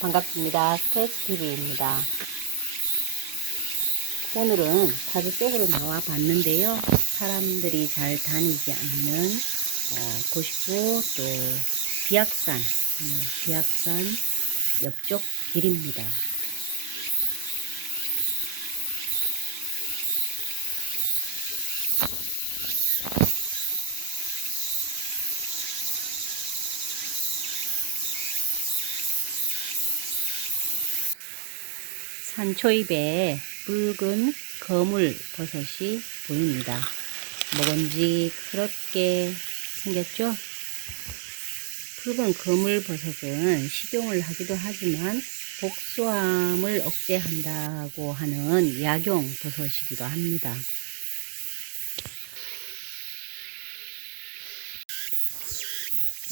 반갑습니다. 스트레스TV입니다. 오늘은 파주 쪽으로 나와 봤는데요. 사람들이 잘 다니지 않는 어, 곳이고 또 비악산, 네, 비악산 옆쪽 길입니다. 산초입에 붉은 거물 버섯이 보입니다. 먹은지스럽게 생겼죠? 붉은 거물 버섯은 식용을 하기도 하지만 복수함을 억제한다고 하는 약용 버섯이기도 합니다.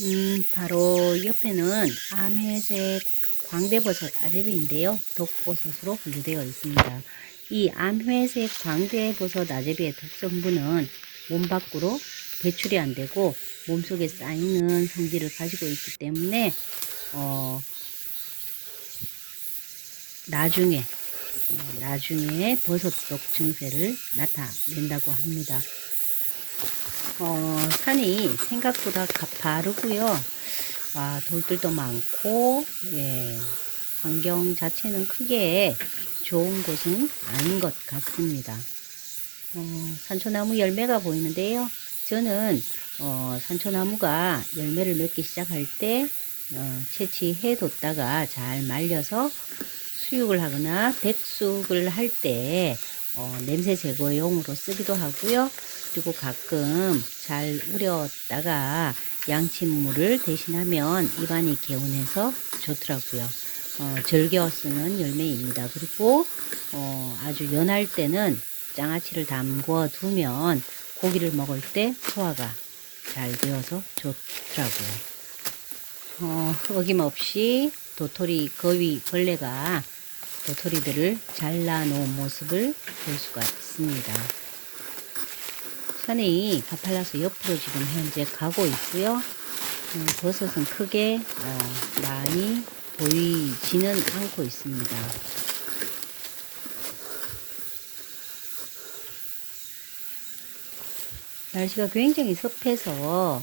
음, 바로 옆에는 암회색 광대버섯 아제비인데요. 독버섯으로 분류되어 있습니다. 이 암회색 광대버섯 아제비의 독성분은 몸 밖으로 배출이 안 되고 몸속에 쌓이는 성질을 가지고 있기 때문에 어, 나중에 어, 나중에 버섯독 증세를 나타낸다고 합니다. 어, 산이 생각보다 가파르고요. 아, 돌들도 많고, 예, 환경 자체는 크게 좋은 곳은 아닌 것 같습니다. 어, 산초나무 열매가 보이는데요. 저는 어, 산초나무가 열매를 맺기 시작할 때 어, 채취해 뒀다가 잘 말려서 수육을 하거나 백숙을 할때 어, 냄새 제거용으로 쓰기도 하고요. 그리고 가끔 잘 우렸다가 양침물을 대신하면 입안이 개운해서 좋더라고요. 어, 즐겨 쓰는 열매입니다. 그리고 어, 아주 연할 때는 장아찌를 담궈 두면 고기를 먹을 때 소화가 잘 되어서 좋더라고요. 어, 어김없이 도토리 거위 벌레가 도토리들을 잘라 놓은 모습을 볼 수가 있습니다. 산이 가팔라서 옆으로 지금 현재 가고 있고요. 음, 버섯은 크게 어, 많이 보이지는 않고 있습니다. 날씨가 굉장히 습해서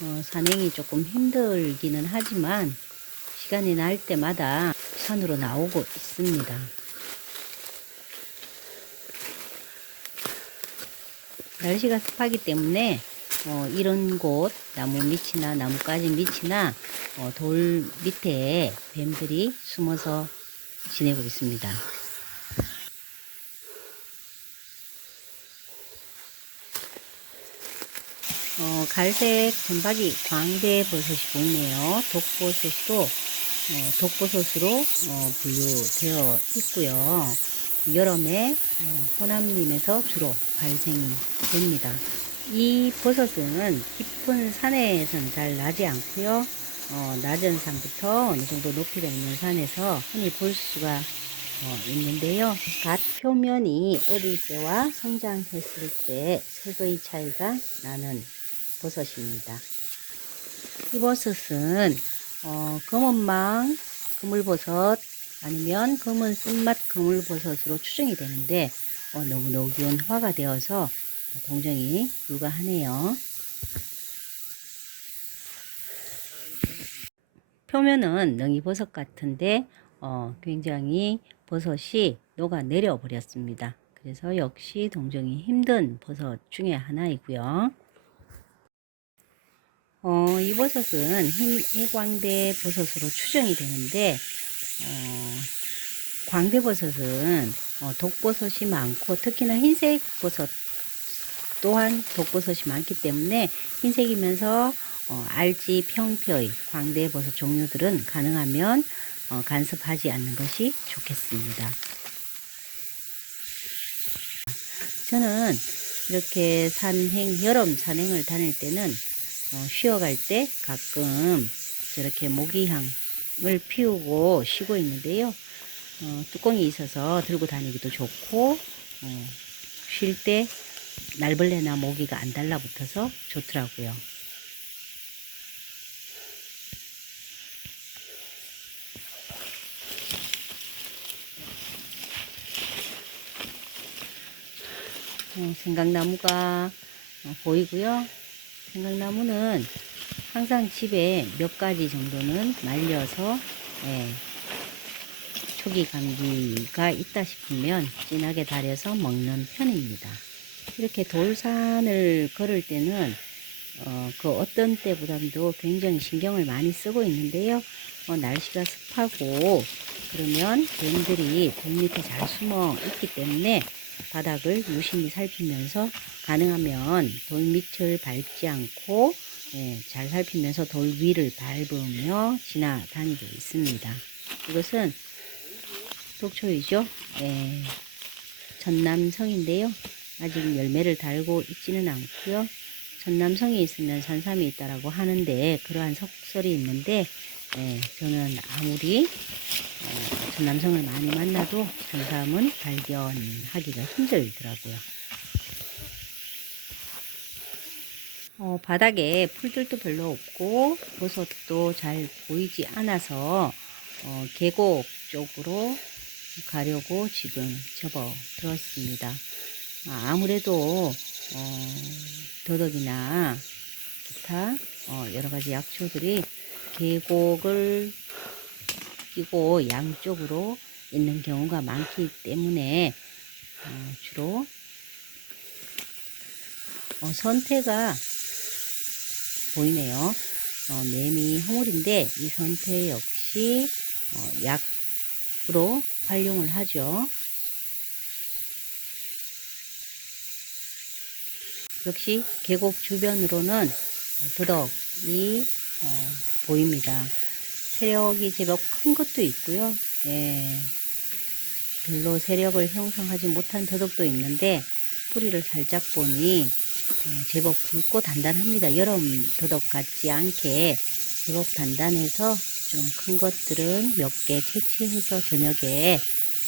어, 산행이 조금 힘들기는 하지만 시간이 날 때마다 산으로 나오고 있습니다. 날씨가 습하기 때문에 어, 이런 곳 나무 밑이나 나뭇가지 밑이나 어, 돌 밑에 뱀들이 숨어서 지내고 있습니다. 어, 갈색 전박이 광대 버섯이 보이네요. 독버섯도 어, 독버섯으로 어, 분류되어 있고요. 여름에 어, 호남림에서 주로 발생이 됩니다. 이 버섯은 깊은 산에서는 잘 나지 않고요. 어, 낮은 산부터 어느 정도 높이가 있는 산에서 흔히 볼 수가 어, 있는데요. 갓 표면이 어릴 때와 성장했을 때 색의 차이가 나는 버섯입니다. 이 버섯은 어, 검은망 그물버섯 아니면 검은 쓴맛 그물버섯으로 추정이 되는데 어, 너무 녹균화가 되어서 동정이 불가하네요. 표면은 능이버섯 같은데 어, 굉장히 버섯이 녹아내려 버렸습니다. 그래서 역시 동정이 힘든 버섯 중에 하나이고요. 어, 이 버섯은 흰 해광대 버섯으로 추정이 되는데 어, 광대버섯은 어, 독버섯이 많고 특히나 흰색 버섯 또한 독버섯이 많기 때문에 흰색이면서 어, 알지 평표의 광대버섯 종류들은 가능하면 어, 간섭하지 않는 것이 좋겠습니다. 저는 이렇게 산행 여름 산행을 다닐 때는 어, 쉬어갈 때 가끔 저렇게 모기향 을 피우고 쉬고 있는데요. 어, 뚜껑이 있어서 들고 다니기도 좋고 어, 쉴때 날벌레나 모기가 안 달라붙어서 좋더라고요. 어, 생강나무가 어, 보이고요. 생강나무는 항상 집에 몇 가지 정도는 말려서 예, 초기 감기가 있다 싶으면 진하게 달여서 먹는 편입니다. 이렇게 돌산을 걸을 때는 어, 그 어떤 때보다도 굉장히 신경을 많이 쓰고 있는데요. 어, 날씨가 습하고 그러면 뱀들이 돌 밑에 잘 숨어 있기 때문에 바닥을 유심히 살피면서 가능하면 돌 밑을 밟지 않고 예, 잘 살피면서 돌 위를 밟으며 지나다니고 있습니다. 이것은 독초이죠. 예, 전남성인데요. 아직 열매를 달고 있지는 않고요. 전남성이 있으면 산삼이 있다라고 하는데 그러한 속설이 있는데 예, 저는 아무리 어, 전남성을 많이 만나도 산삼은 발견하기가 힘들더라고요. 어, 바닥에 풀들도 별로 없고 버섯도 잘 보이지 않아서 어, 계곡 쪽으로 가려고 지금 접어 들었습니다. 아, 아무래도 어, 더덕이나 기타 어, 여러 가지 약초들이 계곡을 끼고 양쪽으로 있는 경우가 많기 때문에 어, 주로 어, 선태가 보이네요. 어, 매미 허물인데 이 선태 역시 어, 약으로 활용을 하죠. 역시 계곡 주변으로는 도덕이 어, 보입니다. 세력이 제법 큰 것도 있고요. 예, 별로 세력을 형성하지 못한 도덕도 있는데 뿌리를 살짝 보니 어, 제법 굵고 단단합니다. 여름 도덕 같지 않게 제법 단단해서 좀 큰 것들은 몇 개 채취해서 저녁에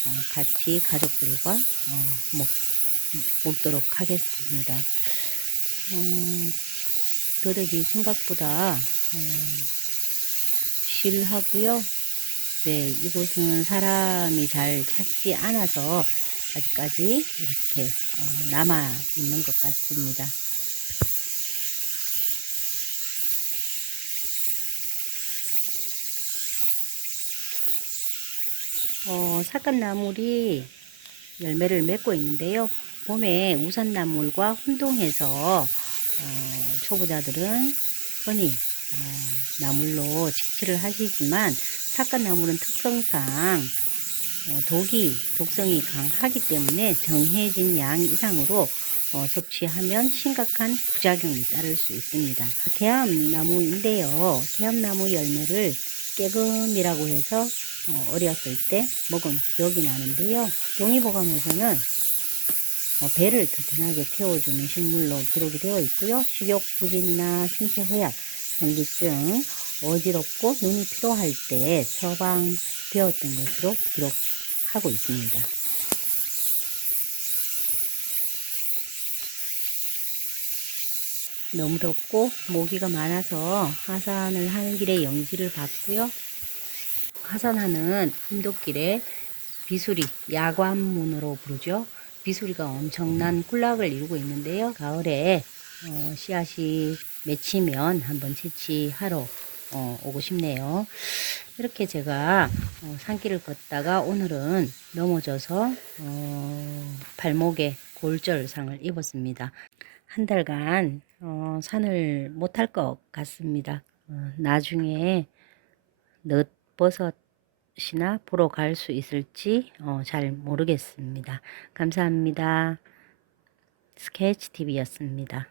어, 같이 가족들과 어, 먹, 먹도록 하겠습니다. 어, 도덕이 생각보다 어, 실하고요. 네, 이곳은 사람이 잘 찾지 않아서 아직까지 이렇게 어, 남아 있는 것 같습니다. 어, 사과나물이 열매를 맺고 있는데요. 봄에 우산나물과 혼동해서 어, 초보자들은 흔히 어, 나물로 채취를 하시지만 사과나물은 특성상 어, 독이 독성이 강하기 때문에 정해진 양 이상으로 어, 섭취하면 심각한 부작용이 따를 수 있습니다. 개암나무인데요. 개암나무 열매를 깨금이라고 해서 어, 어렸을 때 먹은 기억이 나는데요. 동의보감에서는 어, 배를 튼튼하게 태워주는 식물로 기록이 되어 있고요. 식욕 부진이나 신체 허약, 현기증, 어지럽고 눈이 피로할 때 처방되었던 것으로 기록 하고 있습니다. 너무 덥고 모기가 많아서 하산을 하는 길에 영지를 받고요. 하산하는 인도길에 비수리, 야관문으로 부르죠. 비수리가 엄청난 군락을 이루고 있는데요. 가을에 어, 씨앗이 맺히면 한번 채취하러 어, 오고 싶네요. 이렇게 제가 어, 산길을 걷다가 오늘은 넘어져서 어, 발목에 골절상을 입었습니다. 한 달간 어, 산을 못할 것 같습니다. 어, 나중에 넛버섯이나 보러 갈 수 있을지 어, 잘 모르겠습니다. 감사합니다. 스케치 TV였습니다.